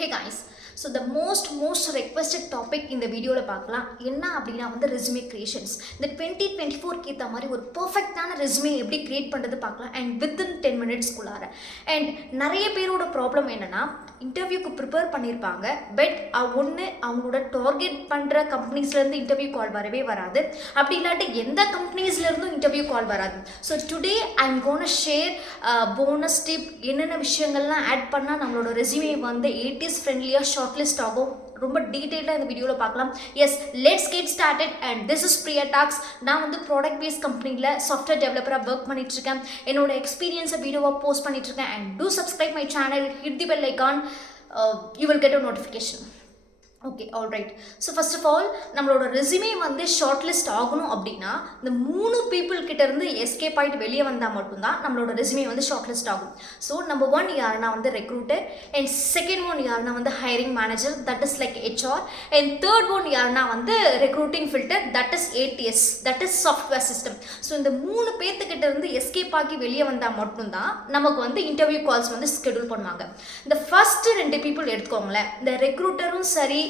Hey guys, so the most requested topic இந்த வீடியோவில் பார்க்கலாம் என்ன அப்படின்னா வந்து ரெஸ்யூமே கிரியேஷன்ஸ். இந்த 2024 ஏற்ற மாதிரி ஒரு பர்ஃபெக்டான ரெஸ்யூமே எப்படி கிரியேட் பண்ணுறது பார்க்கலாம் அண்ட் வித்தின் 10 மினிட்ஸ்குள்ளார. அண்ட் நிறைய பேரோட ப்ராப்ளம் என்னென்னா இன்டர்வியூக்கு ப்ரிப்பேர் பண்ணியிருப்பாங்க, பட் ஒன்று அவங்களோட டார்கெட் பண்ணுற கம்பெனிஸ்லேருந்து இன்டர்வியூ கால் வரவே வராது, அப்படி இல்லாட்டி எந்த கம்பெனிஸ்லேருந்தும் இன்டர்வியூ கால் வராது. So today I am gonna share bonus tip, என்னென்ன விஷயங்கள்லாம் ஆட் பண்ணால் நம்மளோட ரெஸ்யூமே வந்து 80s ஃப்ரெண்ட்லியாக ஷார்ட் லிஸ்ட் ஆகும். ரொம்ப டீட்டெயிலாக இந்த வீடியோவில் பார்க்கலாம். Yes, let's get started and this is Priya talks. நான் வந்து ப்ராடக்ட் பேஸ்ட் கம்பெனியில் சாஃப்ட்வேர் டெவலப்பராக ஒர்க் பண்ணிட்டுருக்கேன். என்னோட எக்ஸ்பீரியன்ஸை வீடியோவாக போஸ்ட் பண்ணிட்டுருக்கேன். And do subscribe my channel, hit the bell icon, you will get a notification. Okay, alright. So first of all நம்மளோட ரெஸ்யூமே வந்து ஷார்ட் லிஸ்ட் ஆகணும் அப்படின்னா இந்த 3 பீப்புள் கிட்டேருந்து எஸ்கேப் ஆகிட்டு வெளியே வந்தால் மட்டும்தான் நம்மளோட ரெஸ்யூமே வந்து ஷார்ட் லிஸ்ட் ஆகும். ஸோ நம்பர் 1 யாருன்னா வந்து ரெக்ரூட்டர், அண்ட் செகண்ட் ஒன் யாருன்னா வந்து hiring manager, that is like HR, and third one யாருன்னா வந்து recruiting filter, that is ADS, that is software system. So இந்த 3 பேர்த்துக்கிட்ட இருந்து எஸ்கேப் ஆகி வெளியே வந்தால் மட்டும்தான் நமக்கு வந்து இன்டர்வியூ கால்ஸ் வந்து ஸ்கெடியூல் பண்ணுவாங்க. இந்த ஃபர்ஸ்ட் 2 பீப்புள் எடுத்துக்கோங்களேன், இந்த ரெக்ரூட்டரும் சரி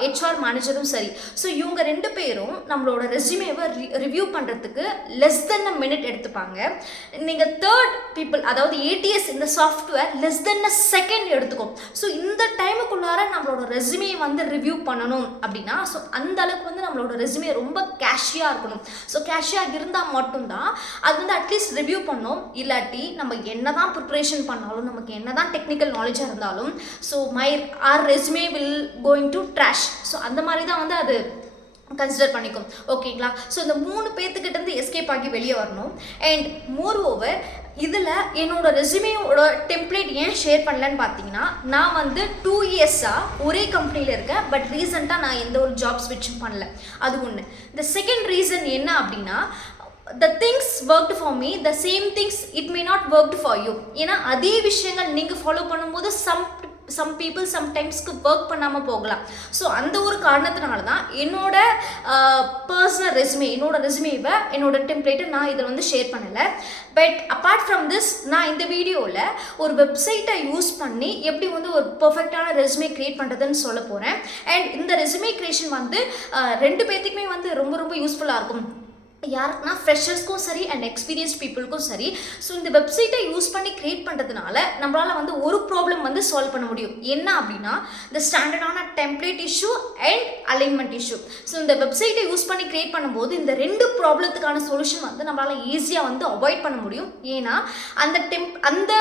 ஹெச்ஆர் மேனேஜரும் சரி. ஸோ இவங்க 2 பேரும் நம்மளோட ரெஸ்யூமேவை ரிவ்யூ பண்ணுறதுக்கு லெஸ் தென் அ மினிட் எடுத்துப்பாங்க. நீங்கள் தேர்ட் பீப்புள், அதாவது ஏடிஎஸ் இந்த சாஃப்ட்வேர், லெஸ் தென் அ செகண்ட் எடுத்துக்கும். ஸோ இந்த டைமுக்குள்ளார நம்மளோட ரெஸ்யூமே வந்து ரிவ்யூ பண்ணணும் அப்படின்னா ஸோ அந்த அளவுக்கு வந்து நம்மளோட ரெஸ்யூமே ரொம்ப கேஷியாக இருக்கணும். ஸோ கேஷியாக இருந்தால் மட்டும்தான் அது வந்து அட்லீஸ்ட் ரிவ்யூ பண்ணோம். இல்லாட்டி நம்ம என்ன தான் ப்ரிப்ரேஷன் பண்ணாலும், நமக்கு என்ன தான் டெக்னிக்கல் நாலேஜாக இருந்தாலும், so our resume will going to trash. So அந்த மாதிரி தான் வந்து அது கன்சிடர் பண்ணிக்கும். ஓகேங்களா? ஸோ இந்த 3 பேர்த்துக்கிட்டேருந்து எஸ்கேப் ஆகி வெளியே வரணும். அண்ட் மோர் ஓவர் இதில் என்னோட ரெஸ்யூமேயோட டெம்ப்ளேட் ஏன் ஷேர் பண்ணலன்னு பார்த்தீங்கன்னா, நான் வந்து 2 இயர்ஸாக ஒரே கம்பெனியில் இருக்கேன், பட் ரீசெண்டாக நான் எந்த ஒரு ஜாப் ஸ்விட்சும் பண்ணல. அது ஒன்று. இந்த செகண்ட் ரீசன் என்ன அப்படின்னா, the things worked for me, the same things it may not worked for you. ஏன்னா அதே விஷயங்கள் நீங்கள் ஃபாலோ பண்ணும்போது some people சம்டைம்ஸ்க்கு ஒர்க் பண்ணாமல் போகலாம். ஸோ அந்த ஒரு காரணத்தினால தான் என்னோட பர்சனல் ரெஸ்யூமே, என்னோட ரெஸ்யூமேவை, என்னோட டெம்ப்ளேட்டை நான் இதில் வந்து ஷேர் பண்ணலை. பட் அப்பார்ட் ஃப்ரம் திஸ், நான் இந்த வீடியோவில் ஒரு வெப்சைட்டை யூஸ் பண்ணி எப்படி வந்து ஒரு பர்ஃபெக்டான ரெஸ்யூமே க்ரியேட் பண்ணுறதுன்னு சொல்ல போகிறேன். அண்ட் இந்த ரெஸ்யூமே க்ரியேஷன் வந்து 2 பேர்த்துக்குமே வந்து ரொம்ப ரொம்ப யூஸ்ஃபுல்லாக இருக்கும். யாருக்குன்னா ஃப்ரெஷர்ஸ்க்கும் சரி அண்ட் எக்ஸ்பீரியன்ஸ் பீப்புளுக்கும் சரி. ஸோ இந்த வெப்சைட்டை யூஸ் பண்ணி க்ரியேட் பண்ணுறதுனால நம்மளால் வந்து ஒரு ப்ராப்ளம் வந்து சால்வ் பண்ண முடியும். என்ன அப்படின்னா, இந்த ஸ்டாண்டர்டான template issue and alignment issue. So இந்த வெப்சைட்டை யூஸ் பண்ணி க்ரியேட் பண்ணும்போது இந்த 2 ப்ராப்ளத்துக்கான சொல்யூஷன் வந்து நம்மளால் ஈஸியாக வந்து அவாய்ட் பண்ண முடியும். ஏன்னா அந்த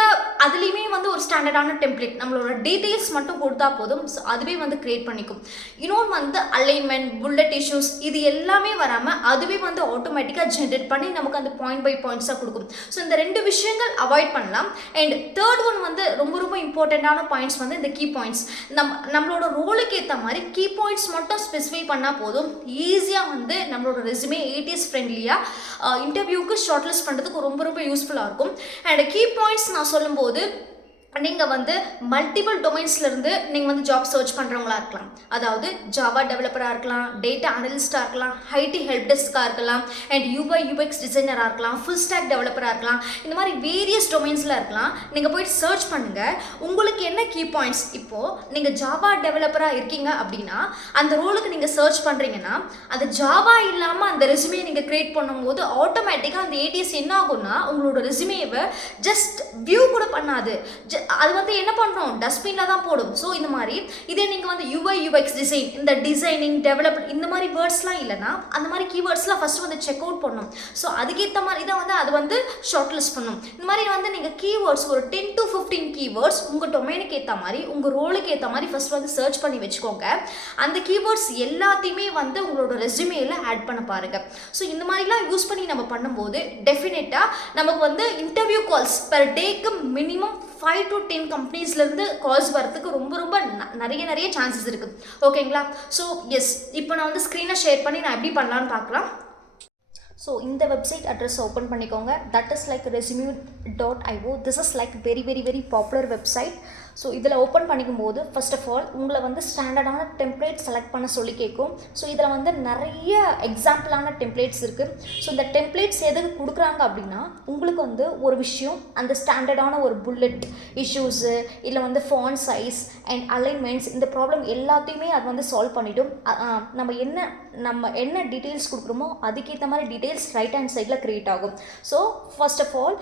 அதுலேயுமே வந்து ஒரு ஸ்டாண்டர்டான டெம்ப்ளேட், நம்மளோட டீட்டெயில்ஸ் மட்டும் கொடுத்தா போதும், ஸோ அதுவே வந்து க்ரியேட் பண்ணிக்கும். இன்னொன்று வந்து அலைன்மெண்ட், புல்லட் இஷ்யூஸ், இது எல்லாமே வராமல் அதுவே வந்து ஆட்டோமேட்டிக்காக ஜென்ரேட் பண்ணி நமக்கு அந்த பாயிண்ட் பை பாயிண்ட்ஸாக கொடுக்கும். ஸோ இந்த 2 விஷயங்கள் அவாய்ட் பண்ணலாம். அண்ட் தேர்ட் ஒன் வந்து ரொம்ப ரொம்ப இம்பார்ட்டண்ட்டான பாயிண்ட்ஸ் வந்து இந்த கீ பாயிண்ட்ஸ். நம்மளோட ரோலுக்கு ஏற்ற மாதிரி கீ பாயிண்ட்ஸ் மட்டும் ஸ்பெசிஃபை பண்ணால் போதும், ஈஸியாக வந்து நம்மளோட ரெஸ்யூமே 80s ஃப்ரெண்ட்லியாக இன்டர்வியூக்கு ஷார்ட் லிஸ்ட் பண்ணுறதுக்கு ரொம்ப ரொம்ப யூஸ்ஃபுல்லாக இருக்கும். அண்ட் கீ பாயிண்ட்ஸ் நான் சொல்லும்போது, நீங்கள் வந்து மல்டிபிள் டொமைன்ஸ்லேருந்து நீங்கள் வந்து ஜாப் சர்ச் பண்ணுறவங்களா இருக்கலாம். அதாவது ஜாவா டெவலப்பராக இருக்கலாம், டேட்டா அனலிஸ்ட்டாக இருக்கலாம், ஐடி ஹெல்ப் டெஸ்க்காக இருக்கலாம், அண்ட் யூஎக்ஸ் டிசைனராக இருக்கலாம், ஃபுல் ஸ்டாக் டெவலப்பராக இருக்கலாம். இந்த மாதிரி வேரியஸ் டொமைன்ஸில் இருக்கலாம். நீங்கள் போய்ட்டு சர்ச் பண்ணுங்கள், உங்களுக்கு என்ன கீ பாயிண்ட்ஸ். இப்போது நீங்கள் ஜாவா டெவலப்பராக இருக்கீங்க அப்படின்னா அந்த ரோலுக்கு நீங்கள் சர்ச் பண்ணுறீங்கன்னா, அந்த ஜாவா இல்லாமல் அந்த ரெஸ்யூமே நீங்கள் க்ரியேட் பண்ணும்போது ஆட்டோமேட்டிக்காக அந்த ஏடிஎஸ் என்ன ஆகும்னா உங்களோட ரெஸ்யூமேவை ஜஸ்ட் வியூ கூட பண்ணாது, அது வந்து என்ன பண்ணுறோம், டஸ்ட்பினில் தான் போடும். ஸோ இந்த மாதிரி இதே நீங்கள் வந்து யூஎக்ஸ் டிசைன், இந்த டிசைனிங், டெவலப், இந்த மாதிரி வேர்ட்ஸ்லாம் இல்லைனா அந்த மாதிரி கீவேர்ட்ஸ்லாம் ஃபஸ்ட்டு வந்து செக் அவுட் பண்ணணும். ஸோ அதுக்கேற்ற மாதிரி தான் வந்து அது வந்து ஷார்ட் லிஸ்ட் பண்ணும். இந்த மாதிரி வந்து நீங்கள் கீவேர்ட்ஸ் ஒரு 10 to 15 கீவேர்ட்ஸ் உங்கள் டொமைனுக்கு ஏற்ற மாதிரி, உங்கள் ரோலுக்கு ஏற்ற மாதிரி ஃபஸ்ட் வந்து சர்ச் பண்ணி வச்சுக்கோங்க. அந்த கீவேர்ட்ஸ் எல்லாத்தையுமே வந்து உங்களோட ரெஸ்யூமேயில் ஆட் பண்ண பாருங்கள். ஸோ இந்த மாதிரிலாம் யூஸ் பண்ணி நம்ம பண்ணும்போது டெஃபினட்டாக நமக்கு வந்து இன்டர்வியூ கால்ஸ் பெர் டேக்கு மினிமம் 5 to 10 கம்பெனிஸ்லேருந்து கால்ஸ் வரதுக்கு ரொம்ப ரொம்ப நிறைய சான்சஸ் இருக்குது. ஓகேங்களா? ஸோ எஸ், இப்போ நான் வந்து ஸ்க்ரீனை ஷேர் பண்ணி நான் எப்படி பண்ணலான்னு பார்க்கலாம். ஸோ இந்த வெப்சைட் அட்ரஸ் ஓப்பன் பண்ணிக்கோங்க. That is like resume.io. This is like very popular website. So இதில் ஓப்பன் பண்ணிக்கும்போது ஃபர்ஸ்ட் ஆஃப் ஆல் உங்களை வந்து ஸ்டாண்டர்டான டெம்ப்ளேட் செலக்ட் பண்ண சொல்லி கேட்கும். ஸோ இதில் வந்து நிறைய எக்ஸாம்பிளான டெம்ப்ளேட்ஸ் இருக்குது. ஸோ இந்த டெம்ப்ளேட்ஸ் எதுக்கு கொடுக்குறாங்க அப்படின்னா உங்களுக்கு வந்து ஒரு விஷயம் அந்த ஸ்டாண்டர்டான ஒரு புல்லட் இஷ்யூஸு இல்லை வந்து ஃபாண்ட் சைஸ் அண்ட் அலைன்மெண்ட்ஸ் இந்த ப்ராப்ளம் எல்லாத்தையுமே அது வந்து சால்வ் பண்ணிவிடும். நம்ம என்ன டீட்டெயில்ஸ் கொடுக்குறோமோ அதுக்கேற்ற மாதிரி டீட்டெயில்ஸ் ரைட் ஹேண்ட் சைடில் க்ரியேட் ஆகும். So first of all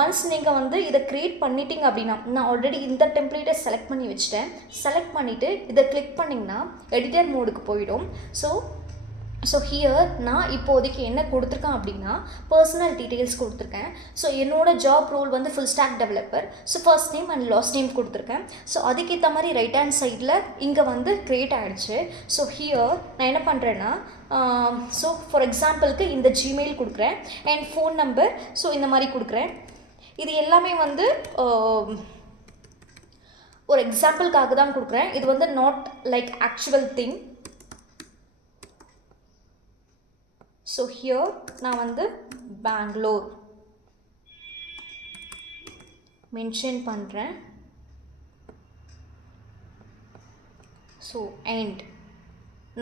once நீங்கள் வந்து இதை க்ரியேட் பண்ணிட்டீங்க அப்படின்னா, நான் ஆல்ரெடி இந்த டெம்ப்ளேட்டை செலக்ட் பண்ணி வச்சுட்டேன். செலக்ட் பண்ணிவிட்டு இதை கிளிக் பண்ணிங்கன்னா எடிட்டர் மோடுக்கு போயிடும். ஸோ ஹியர் நான் இப்போதைக்கு என்ன கொடுத்துருக்கேன் அப்படின்னா பர்சனல் டீட்டெயில்ஸ் கொடுத்துருக்கேன். ஸோ என்னோடய ஜாப் ரோல் வந்து full stock developer. So first name and last name கொடுத்துருக்கேன். ஸோ அதுக்கேற்ற மாதிரி ரைட் ஹேண்ட் சைடில் இங்கே வந்து க்ரியேட் ஆகிடுச்சு. ஸோ ஹியர் நான் என்ன பண்ணுறேன்னா ஸோ ஃபார் எக்ஸாம்பிளுக்கு இந்த ஜிமெயில் கொடுக்குறேன் அண்ட் ஃபோன் நம்பர் ஸோ இந்த மாதிரி கொடுக்குறேன். இது எல்லாமே வந்து ஒரு எக்ஸாம்பிளுக்காக தான் கொடுக்குறேன். இது வந்து not like actual thing. So here நான் வந்து பெங்களூர் மென்ஷன் பண்ணுறேன். ஸோ அண்ட்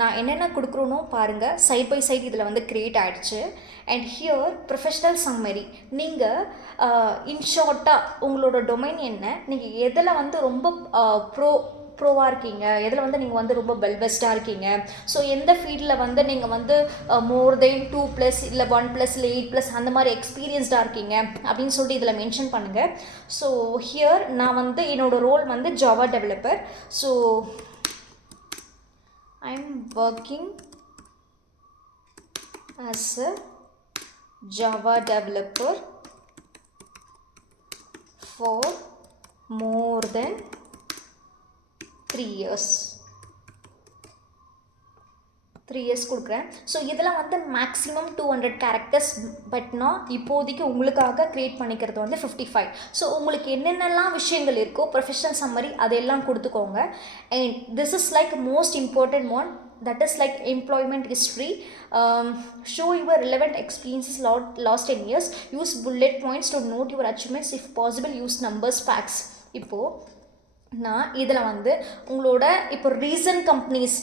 நான் என்னென்ன கொடுக்குறோனோ பாருங்கள், சைட் பை சைட் இதில் வந்து க்ரியேட் ஆகிடுச்சு. And here professional summary. நீங்கள் இன்ஷார்ட்டாக உங்களோட டொமைன் என்ன, நீங்கள் எதில் வந்து ரொம்ப ப்ரோவாக இருக்கீங்க, எதில் வந்து நீங்கள் வந்து ரொம்ப பெஸ்ட்டாக இருக்கீங்க, ஸோ எந்த ஃபீல்டில் வந்து நீங்கள் வந்து மோர் தென் 2+ இல்லை 1+ இல்லை 8+ அந்த மாதிரி எக்ஸ்பீரியன்ஸ்டாக இருக்கீங்க அப்படின்னு சொல்லிட்டு இதில் மென்ஷன் பண்ணுங்கள். ஸோ ஹியர் நான் வந்து என்னோடய ரோல் வந்து Java developer. So I'm working as a Java developer for more than 3 years. 3 years கொடுக்குறேன். ஸோ இதில் வந்து மேக்ஸிமம் 200 கேரக்டர்ஸ், பட் நான் இப்போதைக்கு உங்களுக்காக க்ரியேட் பண்ணிக்கிறது வந்து 55. ஸோ உங்களுக்கு என்னென்னலாம் விஷயங்கள் இருக்கோ ப்ரொஃபஷனல் சம்மரி அதெல்லாம் கொடுத்துக்கோங்க. And this is like most important one, that is like employment history. Show your relevant experiences last 10 years. Use bullet points to note your achievements. If possible, use numbers, facts. இப்போது நான் இதில் வந்து உங்களோட இப்போ recent companies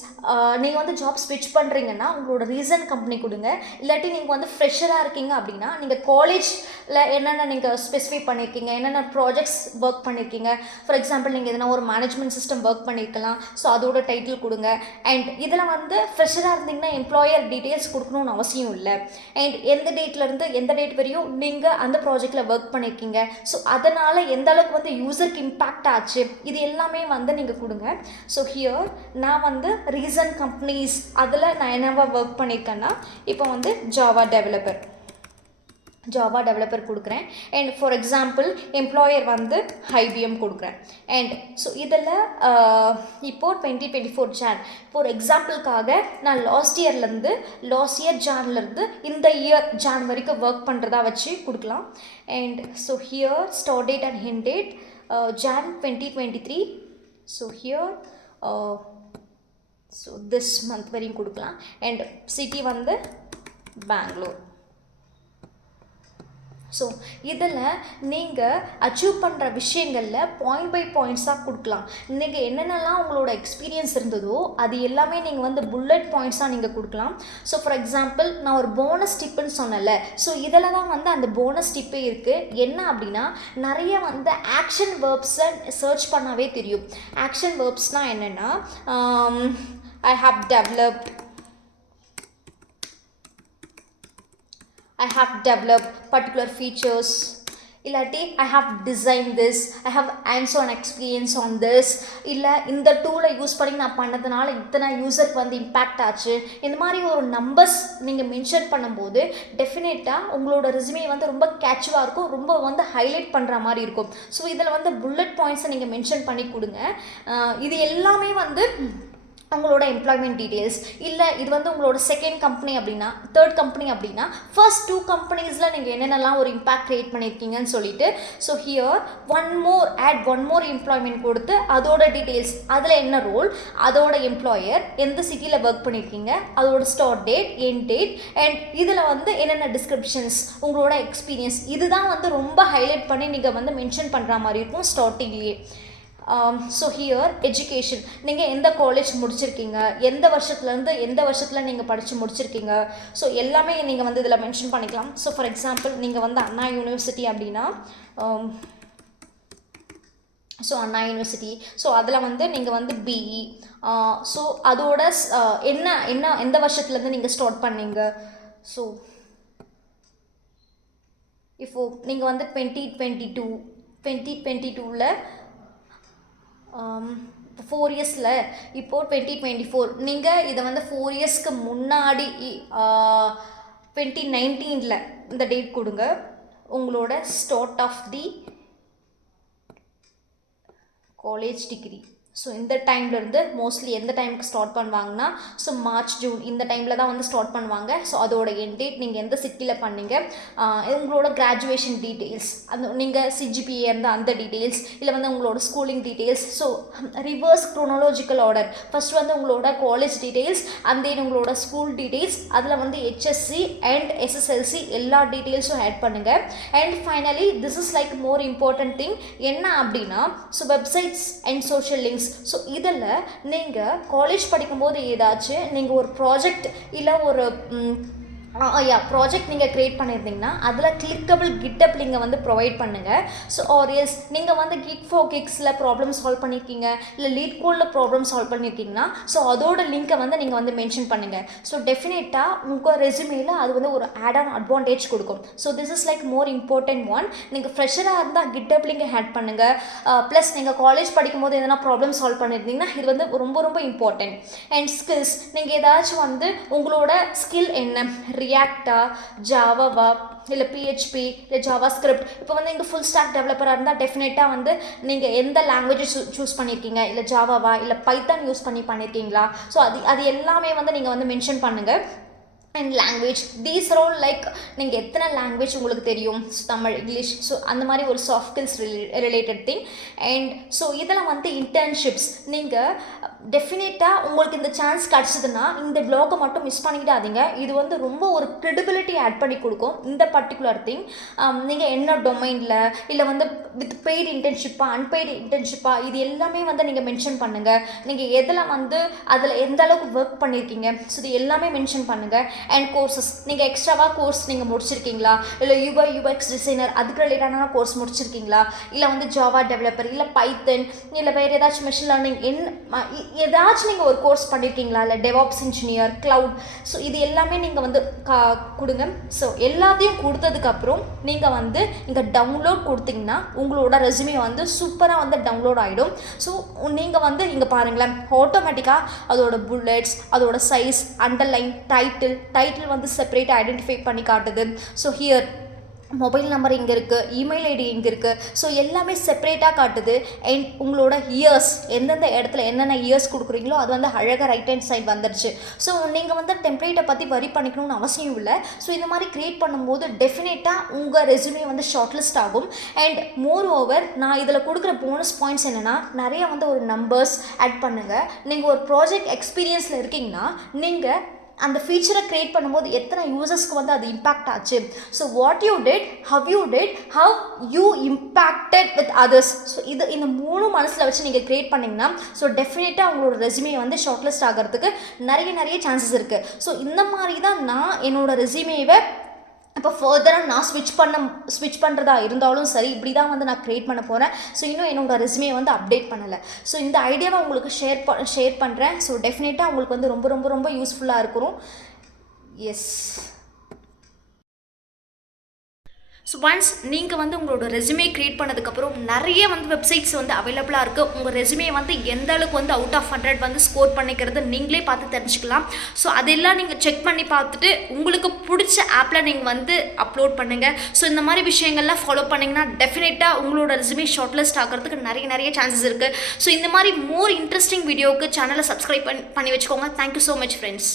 நீங்கள் வந்து job ஸ்விட்ச் பண்ணுறீங்கன்னா உங்களோட ரீசன்ட் கம்பெனி கொடுங்க. இல்லாட்டி நீங்கள் வந்து ஃப்ரெஷராக இருக்கீங்க அப்படின்னா நீங்கள் காலேஜில் என்னென்ன நீங்கள் ஸ்பெசிஃபை பண்ணியிருக்கீங்க, என்னென்ன ப்ராஜெக்ட்ஸ் ஒர்க் பண்ணியிருக்கீங்க. ஃபார் எக்ஸாம்பிள் நீங்கள் எதனா ஒரு மேனேஜ்மெண்ட் சிஸ்டம் ஒர்க் பண்ணியிருக்கலாம், ஸோ அதோட டைட்டில் கொடுங்க. அண்ட் இதில் வந்து ஃப்ரெஷராக இருந்தீங்கன்னா எம்ப்ளாயர் டீட்டெயில்ஸ் கொடுக்கணும்னு அவசியம் இல்லை. அண்ட் எந்த டேட்லேருந்து எந்த டேட் வரையும் நீங்கள் அந்த ப்ராஜெக்டில் ஒர்க் பண்ணியிருக்கீங்க, ஸோ அதனால் எந்த அளவுக்கு வந்து யூசருக்கு இம்பேக்ட் ஆச்சு இது எல்லாமே வந்து நீங்கள் கொடுங்க. ஸோ ஹியர் நான் வந்து ரீசன்ட் கம்பெனிஸ் அதில் நான் என்னவா ஒர்க் பண்ணியிருக்கேன்னா இப்போ வந்து ஜாவா டெவலப்பர் கொடுக்குறேன். அண்ட் ஃபார் எக்ஸாம்பிள் எம்ப்ளாயர் வந்து IBM கொடுக்குறேன். அண்ட் ஸோ இதில் இப்போது 2024 ஜான் ஃபார் எக்ஸாம்பிளுக்காக நான் லாஸ்ட் இயர் ஜான்லேருந்து இந்த இயர் ஜான் வரைக்கும் ஒர்க் பண்ணுறதா வச்சு கொடுக்கலாம். And so here start date and ஹெண்ட் date Jan 2023. So here so this month வரையும் கொடுக்கலாம். அண்ட் சிட்டி வந்து பெங்களூர். ஸோ இதில் நீங்கள் அச்சீவ் பண்ணுற விஷயங்களில் பாயிண்ட் பை பாயிண்ட்ஸாக கொடுக்கலாம். நீங்கள் என்னென்னலாம் உங்களோட எக்ஸ்பீரியன்ஸ் இருந்ததோ அது எல்லாமே நீங்கள் வந்து புல்லட் பாயிண்ட்ஸாக நீங்கள் கொடுக்கலாம். ஸோ ஃபார் எக்ஸாம்பிள் நான் ஒரு போனஸ் டிப்புன்னு சொன்னல, ஸோ இதில் தான் வந்து அந்த போனஸ் டிப்பே இருக்குது. என்ன அப்படின்னா நிறைய வந்து ஆக்ஷன் வேர்ப்ஸை சர்ச் பண்ணாவே தெரியும். ஆக்ஷன் வேர்ப்ஸ்னால் என்னென்னா I have developed particular features, இல்லாட்டி I have designed this, I have hands-on experience on this, இல்லை இந்த டூலை யூஸ் பண்ணி நான் பண்ணதுனால இத்தனை யூசருக்கு வந்து இம்பேக்ட் ஆச்சு. இந்த மாதிரி ஒரு நம்பர்ஸ் நீங்கள் மென்ஷன் பண்ணும்போது டெஃபினட்டாக உங்களோட ரெஸ்யூமே வந்து ரொம்ப கேட்சுவாக இருக்கும், ரொம்ப வந்து ஹைலைட் பண்ணுற மாதிரி இருக்கும். ஸோ இதில் வந்து புல்லட் பாயிண்ட்ஸை நீங்கள் மென்ஷன் பண்ணி கொடுங்க. இது எல்லாமே வந்து உங்களோட எம்ப்ளாய்மெண்ட் டீட்டெயில்ஸ். இல்லை இது வந்து உங்களோட செகண்ட் கம்பெனி அப்படின்னா, தேர்ட் கம்பெனி அப்படின்னா ஃபர்ஸ்ட் 2 கம்பெனிஸில் நீங்கள் என்னென்னலாம் ஒரு இம்பேக்ட் க்ரியேட் பண்ணியிருக்கீங்கன்னு சொல்லிட்டு. So here one more employment கொடுத்து அதோட டீட்டெயில்ஸ், அதில் என்ன ரோல், அதோட எம்ப்ளாயர், எந்த சிட்டியில் ஒர்க் பண்ணியிருக்கீங்க, அதோட start date, end date, and இதில் வந்து என்னென்ன டிஸ்கிரிப்ஷன்ஸ், உங்களோட எக்ஸ்பீரியன்ஸ், இதுதான் வந்து ரொம்ப ஹைலைட் பண்ணி நீங்கள் வந்து மென்ஷன் பண்ணுற மாதிரி இருக்கும் ஸ்டார்டிங்லேயே. ஸோ ஹியர் எஜுகேஷன், நீங்கள் எந்த காலேஜ் முடிச்சிருக்கீங்க, எந்த வருஷத்துலேருந்து எந்த வருஷத்தில் நீங்கள் படித்து முடிச்சிருக்கீங்க, ஸோ எல்லாமே நீங்கள் வந்து இதில் மென்ஷன் பண்ணிக்கலாம். ஸோ ஃபார் எக்ஸாம்பிள் நீங்கள் வந்து அண்ணா யூனிவர்சிட்டி அப்படின்னா ஸோ அண்ணா யூனிவர்சிட்டி, ஸோ அதில் வந்து நீங்கள் வந்து பிஇ, ஸோ அதோட எந்த வருஷத்துலேருந்து நீங்கள் ஸ்டார்ட் பண்ணீங்க. ஸோ இப்போ நீங்கள் வந்து 2022ல் 4 இயர்ஸில் இப்போது 2024 நீங்கள் இதை வந்து 4 இயர்ஸ்க்கு முன்னாடி 2019 இந்த டேட் கொடுங்க. உங்களோட start of the college degree. So இந்த டைம்லேருந்து மோஸ்ட்லி எந்த டைமுக்கு ஸ்டார்ட் பண்ணுவாங்கன்னா ஸோ மார்ச் ஜூன் இந்த டைமில் தான் வந்து ஸ்டார்ட் பண்ணுவாங்க. ஸோ அதோட எண்ட் டேட், நீங்கள் எந்த சிட்டியில் பண்ணீங்க, உங்களோட கிராஜுவேஷன் டீட்டெயில்ஸ், அந்த நீங்கள் சிஜிபிஏ இருந்தால் அந்த டீட்டெயில்ஸ், இல்லை வந்து உங்களோட schooling details. So reverse chronological order, first வந்து உங்களோட காலேஜ் டீட்டெயில்ஸ் அண்ட் தென் உங்களோட ஸ்கூல் டீட்டெயில்ஸ், அதில் வந்து HSC அண்ட் SSLC எல்லா டீட்டெயில்ஸும் ஆட் பண்ணுங்கள். And finally this is like more important thing என்ன அப்படின்னா so websites and social links. So இதில் நீங்கள் காலேஜ் படிக்கும்போது ஏதாச்சும் நீங்கள் ஒரு ப்ராஜெக்ட் இல்லை ஒரு ப்ராஜெக்ட் நீங்கள் க்ரியேட் பண்ணியிருந்தீங்கன்னா அதில் கிளிக்கபிள் கிட்டப் லிங்கை வந்து ப்ரொவைட் பண்ணுங்கள். ஸோ ஆர்எஸ் நீங்கள் வந்து Gig4Gigsல ப்ராப்ளம் சால்வ் பண்ணியிருக்கீங்க, இல்லை LeetCodeல ப்ராப்ளம் சால்வ் பண்ணியிருக்கீங்கன்னா ஸோ அதோட லிங்க்கை வந்து நீங்கள் வந்து மென்ஷன் பண்ணுங்கள். ஸோ டெஃபினட்டாக உங்கள் ரெஸ்யூமேல அது வந்து ஒரு ஆட் ஆன் அட்வான்டேஜ் கொடுக்கும். So this is like more important one. நீங்கள் ஃப்ரெஷராக இருந்தால் கிட்டப் லிங்கை ஆட் பண்ணுங்கள். ப்ளஸ் நீங்கள் காலேஜ் படிக்கும்போது எதனா ப்ராப்ளம் சால்வ் பண்ணியிருந்தீங்கன்னா இது வந்து ரொம்ப ரொம்ப இம்பார்ட்டன்ட். அண்ட் ஸ்கில்ஸ், நீங்கள் ஏதாச்சும் வந்து உங்களோட ஸ்கில் என்ன, ரியாக்டா, ஜாவாவா, இல்லை PHP, இல்லை ஜாவாஸ்கிரிப்ட். இப்போ வந்து நீங்கள் ஃபுல் ஸ்டாக் டெவலப்பராக இருந்தால் டெஃபினட்டாக வந்து நீங்கள் எந்த லாங்குவேஜ் சூஸ் பண்ணியிருக்கீங்க, இல்லை ஜாவாவா இல்லை பைத்தான் யூஸ் பண்ணியிருக்கீங்களா. ஸோ அது எல்லாமே வந்து நீங்கள் வந்து மென்ஷன் பண்ணுங்கள். And language, these are all like நீங்கள் எத்தனை லாங்குவேஜ் உங்களுக்கு தெரியும், தமிழ், இங்கிலீஷ், ஸோ அந்த மாதிரி ஒரு soft skills related thing. And so இதெல்லாம் வந்து இன்டர்ன்ஷிப்ஸ். நீங்கள் டெஃபினட்டாக உங்களுக்கு இந்த சான்ஸ் கிடச்சிதுன்னா இந்த ப்ளாகை மட்டும் மிஸ் பண்ணிக்கிட்டாதீங்க. இது வந்து ரொம்ப ஒரு க்ரெடிபிலிட்டி ஆட் பண்ணி கொடுக்கும் இந்த பர்டிகுலர் திங். நீங்கள் என்ன டொமைனில் இல்லை வந்து வித் பெய்டு இன்டர்ன்ஷிப்பாக அன்பெய்டு இன்டர்ன்ஷிப்பாக இது எல்லாமே வந்து நீங்கள் மென்ஷன் பண்ணுங்கள். நீங்கள் எதில் வந்து அதில் எந்த அளவுக்கு ஒர்க் பண்ணியிருக்கீங்க, ஸோ இது எல்லாமே மென்ஷன் பண்ணுங்கள். அண்ட் கோர்சஸ், நீங்கள் எக்ஸ்ட்ராவாக கோர்ஸ் நீங்கள் முடிச்சிருக்கீங்களா, இல்லை UX டிசைனர் அதுக்கு ரிலேட்டடான கோர்ஸ் முடிச்சிருக்கீங்களா, இல்லை வந்து ஜாவா டெவலப்பர், இல்லை பைத்தன், இல்லை வேறு ஏதாச்சும் மெஷின் லேர்னிங் ஏதாச்சும் நீங்கள் ஒரு கோர்ஸ் பண்ணியிருக்கீங்களா, இல்லை டெவாப்ஸ் இன்ஜினியர், க்ளவுட். ஸோ இது எல்லாமே நீங்கள் வந்து கொடுங்க. ஸோ எல்லாத்தையும் கொடுத்ததுக்கப்புறம் நீங்கள் வந்து இங்கே டவுன்லோட் கொடுத்தீங்கன்னா உங்களோட ரெஸ்யூமே வந்து சூப்பராக வந்து டவுன்லோட் ஆகிடும். ஸோ நீங்கள் வந்து இங்கே பாருங்களேன், ஆட்டோமேட்டிக்காக அதோட புல்லெட்ஸ், அதோட சைஸ், அண்டர்லைன், டைட்டில் வந்து செப்பரேட்டாக ஐடென்டிஃபை பண்ணி காட்டுது. ஸோ ஹியர் மொபைல் நம்பர் இங்கே இருக்குது, இமெயில் ஐடி இங்கே இருக்குது. ஸோ எல்லாமே செப்பரேட்டாக காட்டுது. அண்ட் உங்களோட இயர்ஸ் எந்தெந்த இடத்துல என்னென்ன இயர்ஸ் கொடுக்குறீங்களோ அது வந்து அழகாக ரைட் ஹேண்ட் சைட் வந்துடுச்சு. ஸோ நீங்கள் வந்து டெம்ப்ளேட்டை பற்றி வரி பண்ணிக்கணும்னு அவசியம் இல்லை. ஸோ இந்த மாதிரி க்ரியேட் பண்ணும்போது டெஃபினட்டாக உங்கள் ரெஸ்யூமே வந்து ஷார்ட் லிஸ்ட் ஆகும். அண்ட் மோர் ஓவர் நான் இதில் கொடுக்குற போனஸ் பாயிண்ட்ஸ் என்னென்னா, நிறைய வந்து ஒரு நம்பர்ஸ் ஆட் பண்ணுங்கள். நீங்கள் ஒரு ப்ராஜெக்ட் எக்ஸ்பீரியன்ஸில் இருக்கீங்கன்னா நீங்கள் அந்த ஃபீச்சரை க்ரியேட் பண்ணும்போது எத்தனை யூசர்ஸ்க்கு வந்து அது இம்பேக்ட் ஆச்சு, so what you did, how you impacted with others. So இந்த 3 மனசில் வச்சு நீங்கள் க்ரியேட் பண்ணிங்கன்னா ஸோ டெஃபினட்டாக உங்களோட ரெஸ்யூமே வந்து ஷார்ட் லிஸ்ட் ஆகிறதுக்கு நிறைய சான்சஸ் இருக்குது. ஸோ இந்த மாதிரி தான் நான் என்னோடய ரெஸ்யூமேவை இப்போ ஃபர்தராக நான் ஸ்விட்ச் பண்ணுறதா இருந்தாலும் சரி, இப்படி தான் வந்து நான் க்ரியேட் பண்ண போகிறேன். ஸோ இன்னும் என்னோடய ரெஸ்யூமே வந்து அப்டேட் பண்ணலை. ஸோ இந்த ஐடியாவை உங்களுக்கு ஷேர் பண்ணுறேன். ஸோ டெஃபினட்டாக உங்களுக்கு வந்து ரொம்ப ரொம்ப ரொம்ப யூஸ்ஃபுல்லாக இருக்கும். எஸ். ஸோ ஒன்ஸ் நீங்கள் வந்து உங்களோட ரெஸ்யூமே க்ரியேட் பண்ணதுக்கப்புறம் நிறைய வந்து வெப்சைட்ஸ் வந்து அவைலபிளாக இருக்குது. உங்கள் ரெஸ்யூமே வந்து எந்த அளவுக்கு வந்து அவுட் ஆஃப் 100 வந்து ஸ்கோர் பண்ணிக்கிறது நீங்களே பார்த்து தெரிஞ்சுக்கலாம். ஸோ அதெல்லாம் நீங்கள் செக் பண்ணி பார்த்துட்டு உங்களுக்கு பிடிச்ச ஆப்பில் நீங்கள் வந்து அப்லோட் பண்ணுங்கள். ஸோ இந்த மாதிரி விஷயங்கள்லாம் ஃபாலோ பண்ணிங்கன்னா டெஃபினட்டாக உங்களோட ரெஸ்யூமே ஷார்ட் லிஸ்ட் ஆகிறதுக்கு நிறைய சான்சஸ் இருக்குது. ஸோ இந்த மாதிரி மோர் இன்ட்ரெஸ்டிங் வீடியோவுக்கு சேனலை சப்ஸ்கிரைப் பண்ணி வச்சுக்கோங்க. Thank you so much friends.